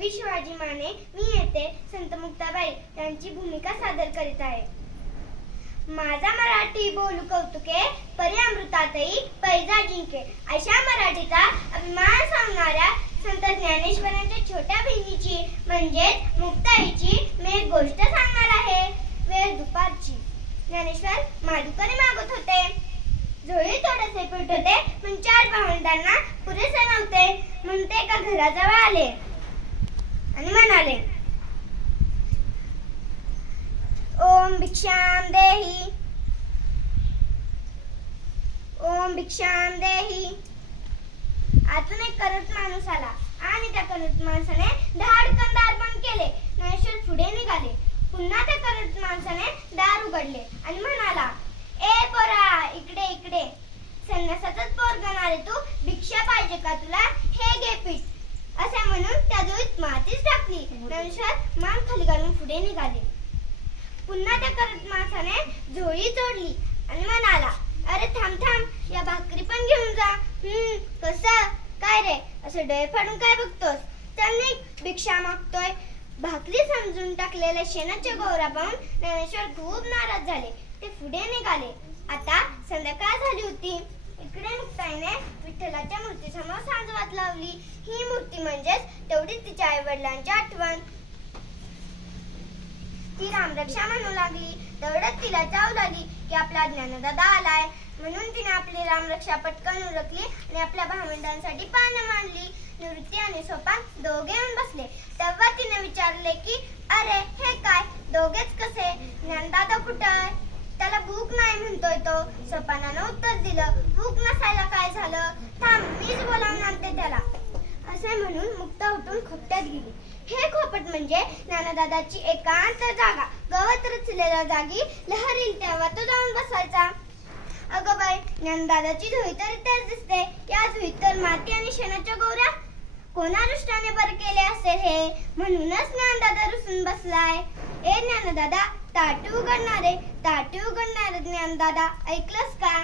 ओवी शिवाजी माने मी येथे संत मुक्ताबाई यांची भूमिका सादर करीत आहे. माझा मराठी बोलू कौतुके परी अमृतातही पैजा जिंके अशा मराठीचा अभिमान सांगणाऱ्या संत ज्ञानेश्वरांच्या छोट्या बहिणीची म्हणजेच मुक्ताईची मी एक गोष्ट सांगणार आहे. वेळ दुपारची. ज्ञानेश्वर माधुकरी मागत होते. झोळी थोडेसे पीठ होते पण 4 भावंडांना पुरेसे नव्हते म्हणून ते एका घराजवळ आले आणि म्हणाले, ओम भिक्षाम देही, ओम भिक्षाम देही. आतून एक करत माणूस आला आणि त्या करत माणसाने धाडकन दार बंद केले. ज्ञानेश्वर पुढे निघाले. पुन्हा त्या करत माणसाने दार उघडले आणि म्हणाला, ए पोरा, इकडे इकडे. संन्यासाचाच पोरगा रे तू, भिक्षा पाहिजे का तुला? हे घे पीठ. असे म्हणून त्या झोळीत मातीच टाकली. ज्ञानेश्वर मान खाली घालून पुढे निघाले. पुन्हा त्या करत माणसाने झोळी जोडली आणि म्हणाला, अरे थांब थांब, या भाकरी पण घेऊन जा. कसं काय रे, असं डोळे फाडून काय बघतोस? चल निघ, भिक्षा मागतोय. भाकरी समजून टाकलेल्या शेणाच्या गौरा पाहून ज्ञानेश्वर खूप नाराज झाले. ते पुढे निघाले. आता संध्याकाळ झाली होती. इकडे मुक्ताईने विठ्ठलाच्या मूर्तीसमोर सांजवात लावली. ही मूर्ती म्हणजेच तेवढीच तिच्या आई वडिलांची आठवण. ती रामरक्षा म्हणू लागली. तेवढ्यात तिला चाव झाली की आपला ज्ञानदादा आलाय. म्हणून तिने आपली रामरक्षा पटकन उरकली आणि आपल्या भावंडांसाठी पानं मांडली. निवृत्ती आणि सोपान दोघे येऊन बसले. तेव्हा तिने विचारले की, अरे हे काय, दोघेच कसे? ज्ञानदादा कुठं? त्याला भूक नाही म्हणतोय तो. सोपानानं उत्तर दिलं, भूक नसायला काय झालं? थांब, मीच बोलावून आणते त्याला. असे म्हणून मुक्ता उठून खोपट्यात गेली. हे खोपट म्हणजे ज्ञानदादाची एकांत जागा. गवत रचलेल्या जागी लहर येईल तेव्हा तो जाऊन बसायचा. अगं बाई, ज्ञानदादाची झोळी तर इथेच दिसते. या झोळीत तर माती आणि शेणाच्या गौऱ्या. कोणा दृष्टाने बरं केले असेल हे? म्हणूनच ज्ञानदादा रुसून बसलाय. ए ज्ञानदादा, ताटी उघडणारे, ताटी उघडणारे ज्ञानदादा, ऐकलंस का?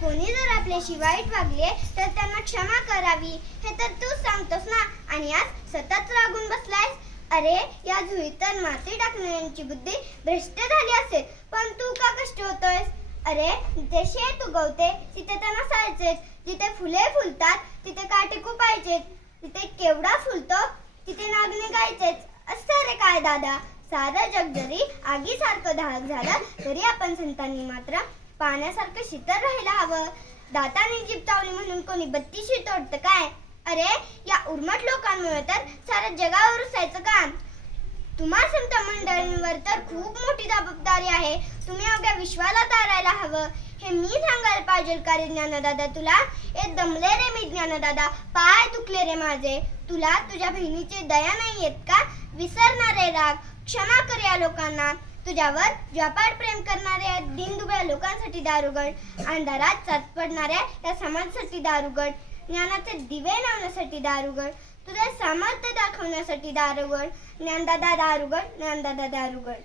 कोणी जर आपल्याशी वाईट वागले तर त्यांना क्षमा करावी, हे तर तूच सांगतोस ना. आणि आज सतत रागून बसलायस. अरे या झुळीत तर माती टाकण्याची बुद्धी भ्रष्ट झाली असेल, पण तू का कष्ट होतोयस? अरे जिथे शेत उगवते तिथे तर नसायचेच. जिथे फुले फुलतात तिथे काटे खुपायचेत. तिथे केवढा फुलतो तिथे नाग निघायचेच असतं रे काय दादा. सारं जग जरी आगीसारखं धाक झालं तरी आपण संतांनी मात्र पाण्यासारखं शीतल राहायला हवं. दाताने जीभ चावली म्हणून कोणी बत्तीशी तोडतं काय? अरे या उर्मट लोकांमुळे तर साऱ्या जगावर रुसायचं काम. तुम्हा संत मंडळींवर तर खूप मोठी जबाबदारी आहे. तुम्ही अवघ्या विश्वाला तारायला हवं. हे मी सांगायला पाहिजे का रे ज्ञानदादा तुला? ए दमले रे मी ज्ञानदादा, पाय दुखले रे माझे. तुला तुझ्या बहिणीची दया नाही येत का? विसरणारे राग, क्षमा कर या लोकांना. तुझ्यावर जपाट प्रेम करणाऱ्या दिनदुबळ्या लोकांसाठी दारुगड, अंधारात चाच पडणाऱ्या या समाजासाठी दारुगड, ज्ञानाचे दिवे लावण्यासाठी दारुगड, तुझे सामर्थ्य दाखवण्यासाठी दारुगड. ज्ञानदादा दारुगड, ज्ञानदादा दारुगड.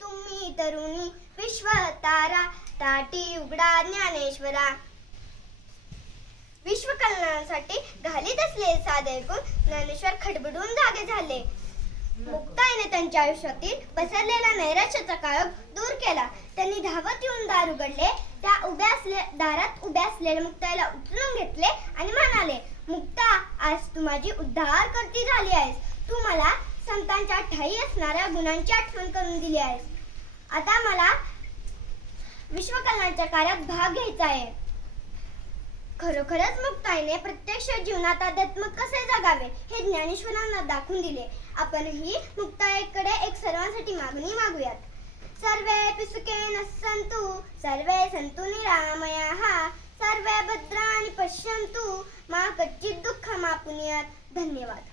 तुम्ही तरुणी विश्व तारा, ताटी उघडा ज्ञानेश्वरा. विश्व कल्याणासाठी घालीत असलेले साधे ऐकून ज्ञानेश्वर खडबडून जागे झाले. मुक्ताईने त्यांच्या आयुष्यातील पसरलेला नैराश्याचा काळोख दूर केला. त्यांनी धावत येऊन दार उघडले. त्या दारात उभ्या असलेल्या मुक्ताईला उचलून घेतले आणि म्हणाले, मुक्ता, आज तू माझी उद्धारकर्ती झाली आहेस. तू मला संतांच्या ठायी असणाऱ्या गुणांची आठवण करून दिली आहेस. आता मला विश्वकल्याणाच्या कार्यात भाग घ्यायचा आहे. खरोखरच मुक्ताईने प्रत्यक्ष जीवनात अध्यात्म कसे जगावे हे ज्ञानेश्वरांना दाखवून दिले. आपणही मुक्ताईकडे एक सर्वांसाठी मागणी मागूयात. सर्वे सुखेन सन्तु, सर्वे सन्तु निरामयाः, सर्वे भद्राणि पश्यन्तु, मा कच्चित् दुःखमाप्नुयात्. धन्यवाद.